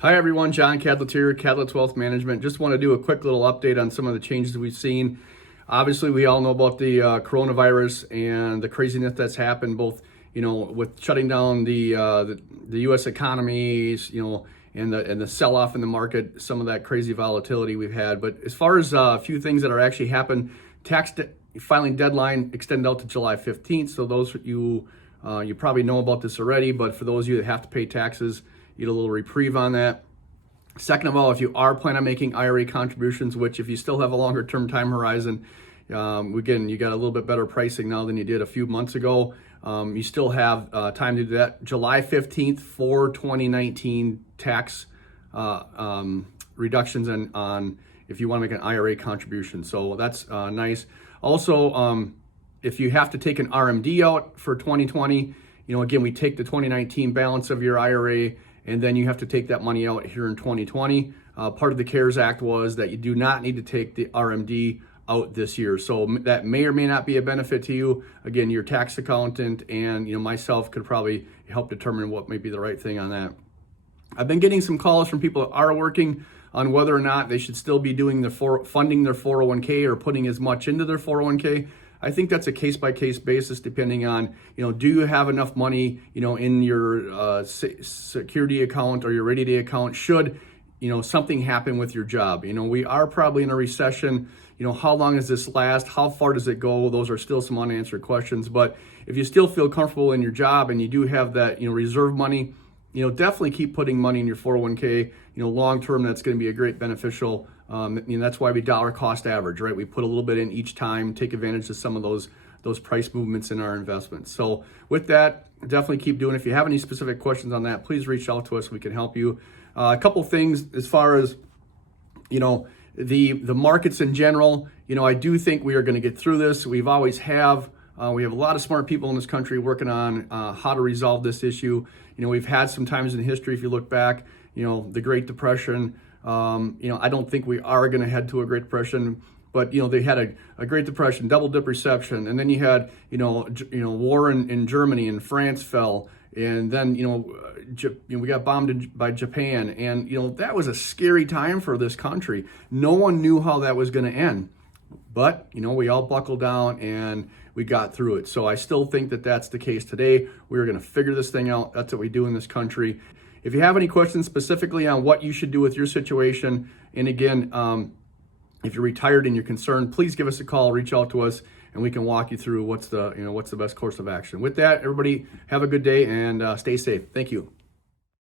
Hi everyone, John Cadlet here, Cadlet Wealth Management. Just want to do a quick little update on some of the changes we've seen. Obviously, we all know about the coronavirus and the craziness that's happened, both with shutting down the U.S. economies, and the sell-off in the market, some of that crazy volatility we've had. But as far as a few things that are actually happened, filing deadline extended out to July 15th. So those you probably know about this already, but for those of you that have to pay taxes, you get a little reprieve on that. Second of all, if you are planning on making IRA contributions, which if you still have a longer term time horizon, again, you got a little bit better pricing now than you did a few months ago. You still have time to do that. July 15th for 2019 tax reductions on if you want to make an IRA contribution. So that's nice. Also, if you have to take an RMD out for 2020, again, we take the 2019 balance of your IRA, and then you have to take that money out here in 2020. Part of the CARES Act was that you do not need to take the RMD out this year. So that may or may not be a benefit to you. Again, your tax accountant and myself could probably help determine what may be the right thing on that. I've been getting some calls from people that are working on whether or not they should still be doing funding their 401k or putting as much into their 401k. I think that's a case-by-case basis depending on, do you have enough money, in your security account or your rainy day account should, something happen with your job. We are probably in a recession. How long does this last? How far does it go? Those are still some unanswered questions. But if you still feel comfortable in your job and you do have that, reserve money, definitely keep putting money in your 401k. Long term, that's going to be a great beneficial. That's why we dollar cost average, right? We put a little bit in each time, take advantage of some of those price movements in our investments. So with that, definitely keep doing it. If you have any specific questions on that, please reach out to us. We can help you. A couple things as far as, the markets in general. I do think we are going to get through this. We've always have. We have a lot of smart people in this country working on how to resolve this issue. We've had some times in history, if you look back, the Great Depression. I don't think we are going to head to a Great Depression, but they had a Great Depression, double dip recession, and then you had war in Germany, and France fell, and then we got bombed by Japan, and that was a scary time for this country. No one knew how that was going to end, but we all buckled down and we got through it. So I still think that that's the case today. We're going to figure this thing out. That's what we do in this country. If you have any questions specifically on what you should do with your situation, and again, if you're retired and you're concerned, please give us a call, reach out to us, and we can walk you through what's the best course of action. With that, everybody have a good day and stay safe. Thank you.